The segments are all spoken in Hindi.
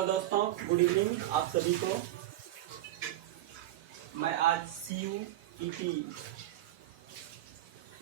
हेलो दोस्तों, गुड इवनिंग आप सभी को। मैं आज CUET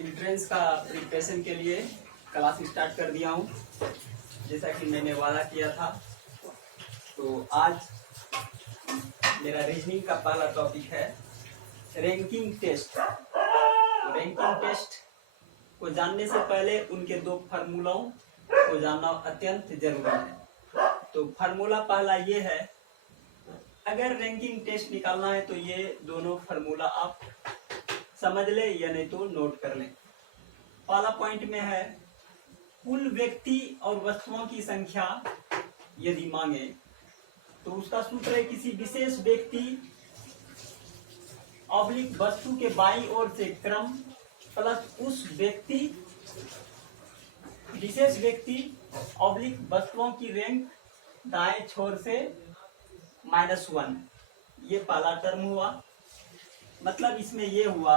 एंट्रेंस का प्रिपरेशन के लिए क्लास स्टार्ट कर दिया हूँ, जैसा कि मैंने वादा किया था। तो आज मेरा रीजनिंग का पहला टॉपिक है रैंकिंग टेस्ट। रैंकिंग टेस्ट को जानने से पहले उनके दो फार्मूलाओं को जानना अत्यंत जरूरी है। तो फार्मूला पहला ये है, अगर रैंकिंग टेस्ट निकालना है तो ये दोनों फार्मूला आप समझ ले या नहीं तो नोट कर लें। पहला पॉइंट में है, कुल व्यक्ति और वस्तुओं की संख्या यदि मांगे तो उसका सूत्र है किसी विशेष व्यक्ति ऑब्लिक वस्तु के बाईं ओर से क्रम प्लस उस व्यक्ति विशेष व्यक्ति ऑब्लिक वस्तुओं की रैंक दाएं छोर से -1। ये पहला टर्म हुआ। मतलब इसमें ये हुआ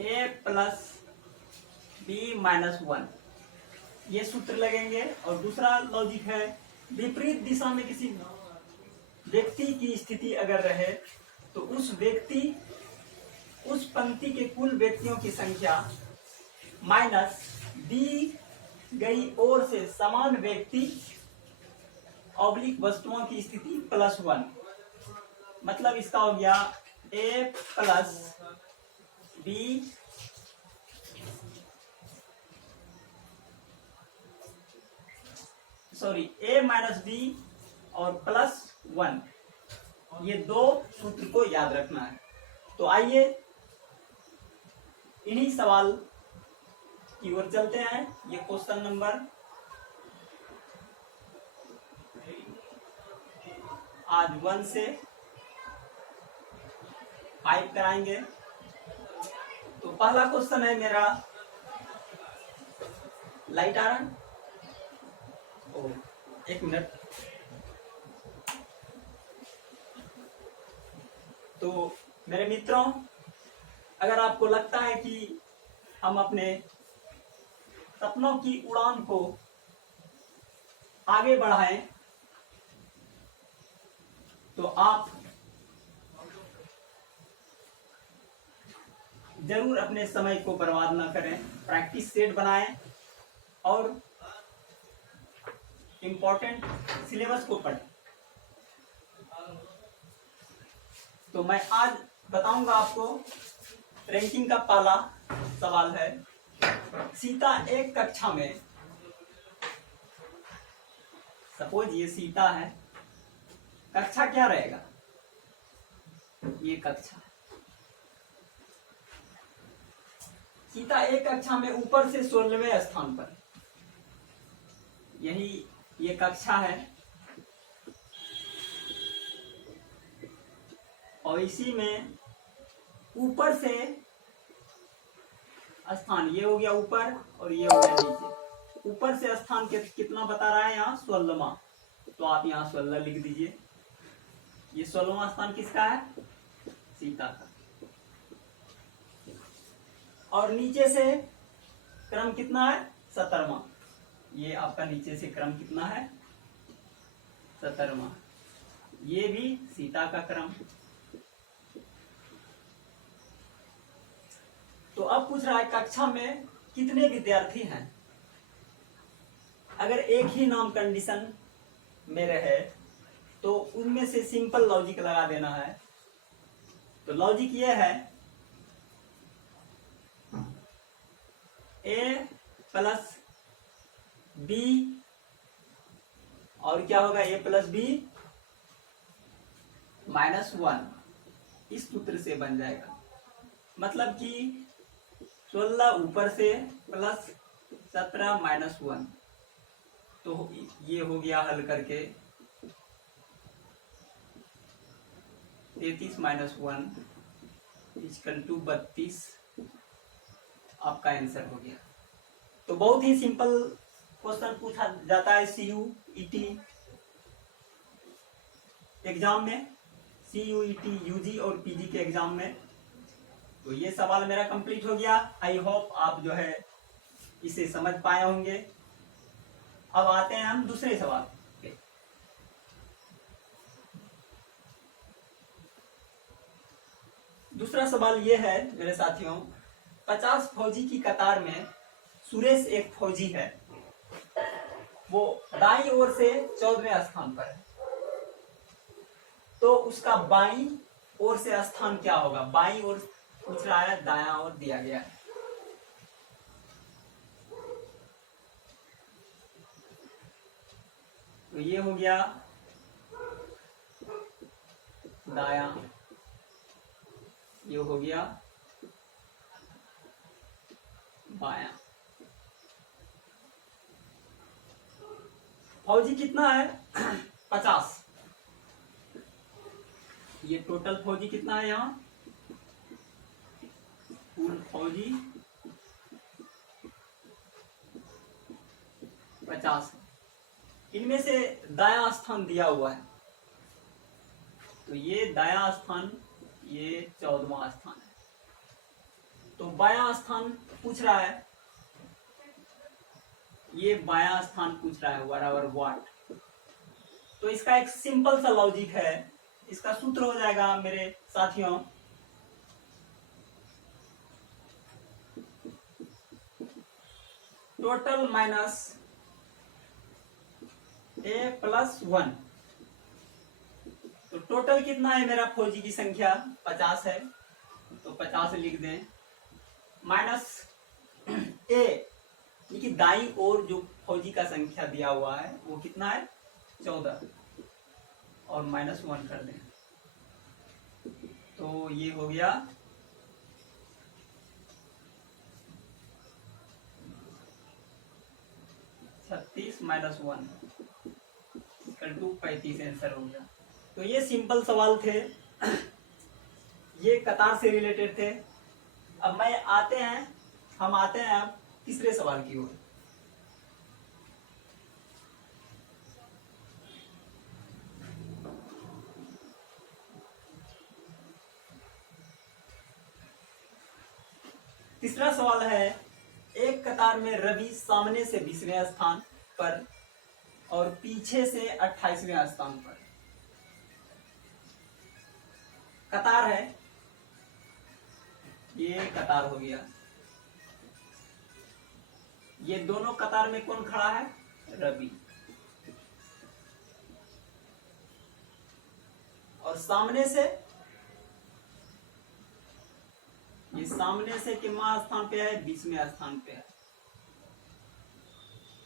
A + B-1, ये सूत्र लगेंगे। और दूसरा लॉजिक है, विपरीत दिशा में किसी व्यक्ति की स्थिति अगर रहे तो उस पंक्ति के कुल व्यक्तियों की संख्या माइनस दी गई ओर से समान व्यक्ति ऑब्लिक वस्तुओं की स्थिति +1। मतलब इसका हो गया A + B A - B और +1, ये दो सूत्र को याद रखना है। तो आइए इन्हीं सवाल की ओर चलते हैं। ये क्वेश्चन नंबर आज 1 से 5 कराएंगे। तो पहला क्वेश्चन है मेरा, लाइट आ रहा है? एक मिनट। तो मेरे मित्रों, अगर आपको लगता है कि हम अपने सपनों की उड़ान को आगे बढ़ाएं तो आप जरूर अपने समय को बर्बाद ना करें, प्रैक्टिस सेट बनाएं और इम्पोर्टेंट सिलेबस को पढ़ें। तो मैं आज बताऊंगा आपको, रैंकिंग का पहला सवाल है, सीता एक कक्षा में, सपोज ये सीता है, कक्षा क्या रहेगा? ये कक्षा। सीता एक कक्षा में ऊपर से 16वें स्थान पर, यही ये कक्षा है। और इसी में ऊपर से स्थान, ये हो गया ऊपर और ये हो गया नीचे। ऊपर से स्थान कितना बता रहा है यहाँ? 16वां। तो आप यहाँ 16 लिख दीजिए। ये 16वां स्थान किसका है? सीता का। और नीचे से क्रम कितना है? 17वां। ये आपका नीचे से क्रम कितना है? 17वां। ये भी सीता का क्रम। तो अब पूछ रहा है, कक्षा में कितने विद्यार्थी हैं? अगर एक ही नाम कंडीशन में रहे तो उनमें से सिंपल लॉजिक लगा देना है। तो लॉजिक ये है, A + B और क्या होगा? A + B -1, इस सूत्र से बन जाएगा। मतलब कि 16 ऊपर से प्लस 17 -1। तो ये हो गया हल करके 33 - 1 = 32। आपका आंसर हो गया। तो बहुत ही सिंपल क्वेश्चन पूछा जाता है CUET एग्जाम में, CUET UG और PG के एग्जाम में। तो ये सवाल मेरा कंप्लीट हो गया। आई होप आप जो है इसे समझ पाए होंगे। अब आते हैं हम दूसरे सवाल पे। दूसरा सवाल ये है मेरे साथियों, 50 फौजी की कतार में सुरेश एक फौजी है, वो दाईं ओर से 14वें स्थान पर है, तो उसका बाईं ओर से स्थान क्या होगा? बाईं ओर पूछ रहा है, दायां ओर दिया गया है। तो ये हो गया दायां, ये हो गया बायां। फौजी कितना है? 50। ये टोटल फौजी कितना है? यहाँ कुल फौजी 50। इनमें से दायां स्थान दिया हुआ है, तो ये दायां स्थान, ये 14वां स्थान है। तो बायां स्थान पूछ रहा है, ये बायां स्थान पूछ रहा है, बराबर व्हाट। तो इसका एक सिंपल सा लॉजिक है, इसका सूत्र हो जाएगा मेरे साथियों, टोटल माइनस A+1। तो टोटल कितना है मेरा फौजी की संख्या? 50 है, तो 50 लिख दें, माइनस A, देखिए दाईं ओर जो फौजी का संख्या दिया हुआ है वो कितना है? 14, और -1 कर दें, तो ये हो गया 36 - 1 = 35 आंसर हो गया। तो ये सिंपल सवाल थे, ये कतार से रिलेटेड थे। अब हम आते हैं अब तीसरे सवाल की ओर। तीसरा सवाल है, एक कतार में रवि सामने से 20वें स्थान पर और पीछे से 28वें स्थान पर। कतार है, ये कतार हो गया, ये दोनों कतार में कौन खड़ा है? रवि। और सामने से, ये सामने से कितना स्थान पे है? 20वें स्थान पे है,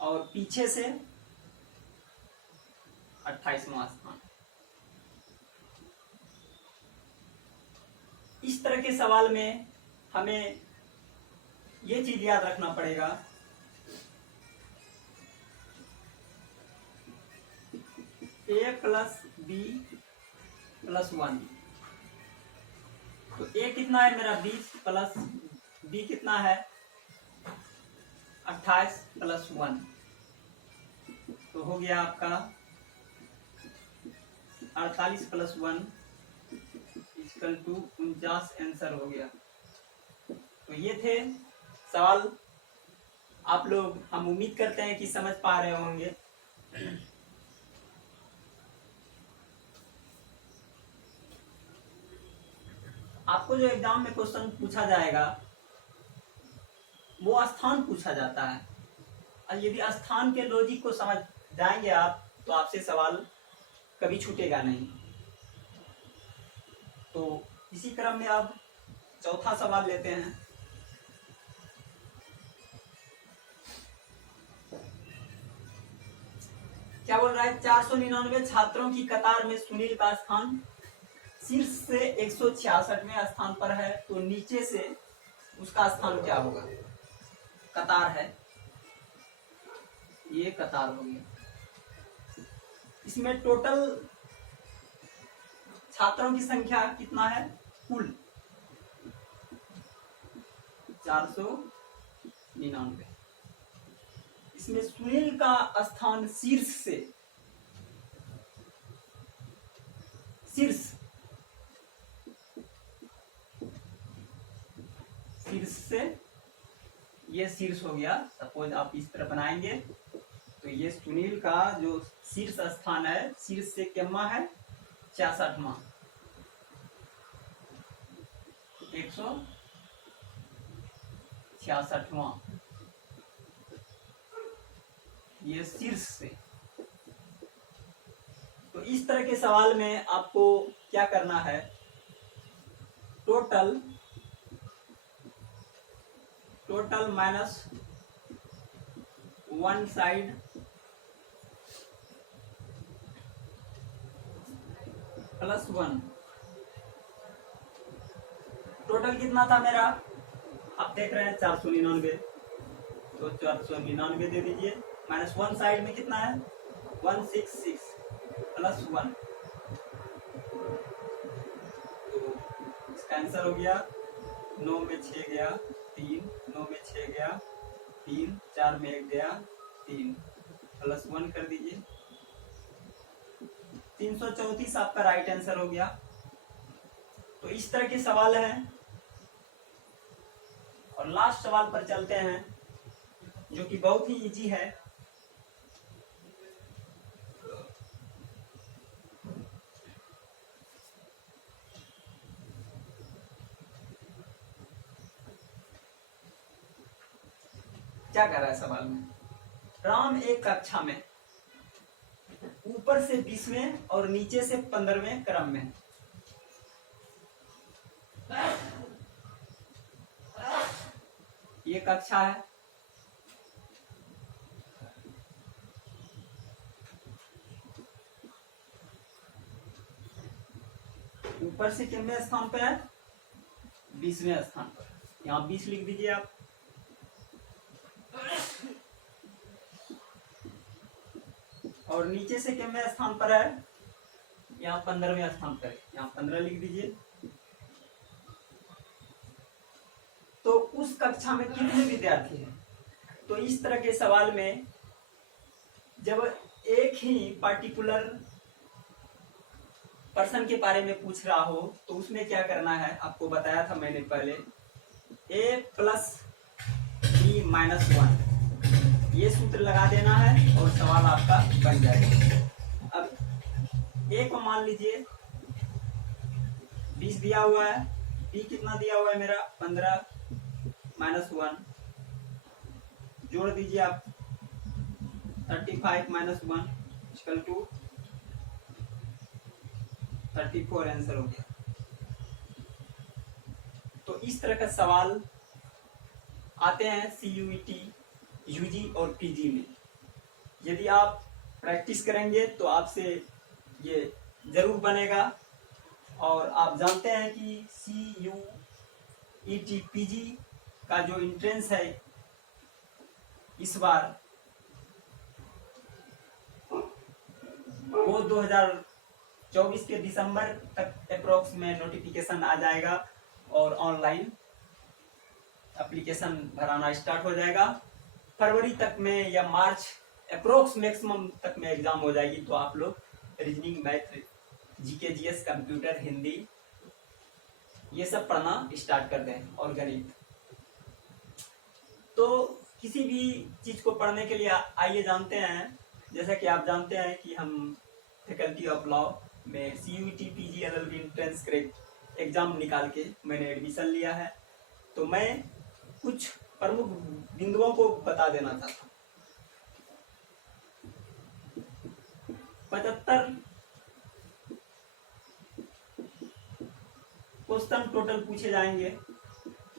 और पीछे से 28वां स्थान। इस तरह के सवाल में हमें ये चीज याद रखना पड़ेगा, A+B+1। तो A कितना है मेरा? 20 प्लस B कितना है? 28 + 1, तो हो गया आपका 48 + 1 = 49 आंसर हो गया। तो ये थे सवाल, आप लोग, हम उम्मीद करते हैं कि समझ पा रहे होंगे। आपको जो एग्जाम में क्वेश्चन पूछा जाएगा वो स्थान पूछा जाता है, और यदि स्थान के लॉजिक को समझ जाएंगे आप, तो आपसे सवाल कभी छूटेगा नहीं। तो इसी क्रम में अब चौथा सवाल लेते हैं। क्या बोल रहा है? 499 छात्रों की कतार में सुनील का स्थान शीर्ष से 166वें स्थान पर है, तो नीचे से उसका स्थान क्या होगा? कतार है, ये कतार हो गया। इसमें टोटल छात्रों की संख्या कितना है? कुल 499। इसमें सुनील का स्थान शीर्ष से, से ये शीर्ष हो गया। सपोज आप इस तरह बनाएंगे तो ये सुनील का जो शीर्ष स्थान है, शीर्ष से कितना है 66वां, 166वां, ये शीर्ष से। तो इस तरह के सवाल में आपको क्या करना है, total minus one side plus one. Total कितना था मेरा, आप देख रहे हैं 499, तो 499 दे दीजिए, माइनस वन साइड में कितना है 166 प्लस वन, तो इसका आंसर हो गया 9 में 6 गया 3, 9 में 6 गया 3, 4 में 1 गया 3, प्लस 1 कर दीजिए, 334 आपका राइट आंसर हो गया। तो इस तरह के सवाल हैं। और लास्ट सवाल पर चलते हैं जो कि बहुत ही इजी है। क्या कर रहा है सवाल में, राम एक कक्षा में ऊपर से 20वें और नीचे से 15वें क्रम में, ये कक्षा है, ऊपर से कितने स्थान पर है 20वें स्थान पर, यहाँ 20 लिख दीजिए आप। और नीचे से कितने स्थान पर है, यहाँ 15वें स्थान पर है, यहाँ 15 लिख दीजिए। तो उस कक्षा में कितने विद्यार्थी हैं। तो इस तरह के सवाल में जब एक ही पार्टिकुलर पर्सन के बारे में पूछ रहा हो तो उसमें क्या करना है, आपको बताया था मैंने पहले, a प्लस b माइनस 1, ये सूत्र लगा देना है और सवाल आपका बन जाएगा। अब a को मान लीजिए 20 दिया हुआ है, b कितना दिया हुआ है मेरा 15 माइनस 1, जोड़ दीजिए आप 35 माइनस 1 इक्वल टू 34 आंसर हो गया। तो इस तरह का सवाल आते हैं CUET, UG और PG में। यदि आप प्रैक्टिस करेंगे तो आपसे ये जरूर बनेगा। और आप जानते हैं कि CUET PG का जो एंट्रेंस है इस बार वो 2024 के दिसंबर तक अप्रोक्स में नोटिफिकेशन आ जाएगा और ऑनलाइन एप्लीकेशन भराना स्टार्ट हो जाएगा। फरवरी तक में या मार्च अप्रोक्स मैक्सिमम तक में एग्जाम हो जाएगी। तो आप लोग reasoning, math, GK GS, computer, Hindi ये सब पढ़ना स्टार्ट कर दें और गणित। तो किसी भी चीज को पढ़ने के लिए आइए जानते हैं, जैसा कि आप जानते हैं कि हम फैकल्टी ऑफ लॉ में CUET PG LLB entrance crack exam निकाल के मैंने एडमिशन लिया है। तो मैं कुछ प्रमुख बिंदुओं को बता देना चाहता हूँ। 75 क्वेश्चन टोटल पूछे जाएंगे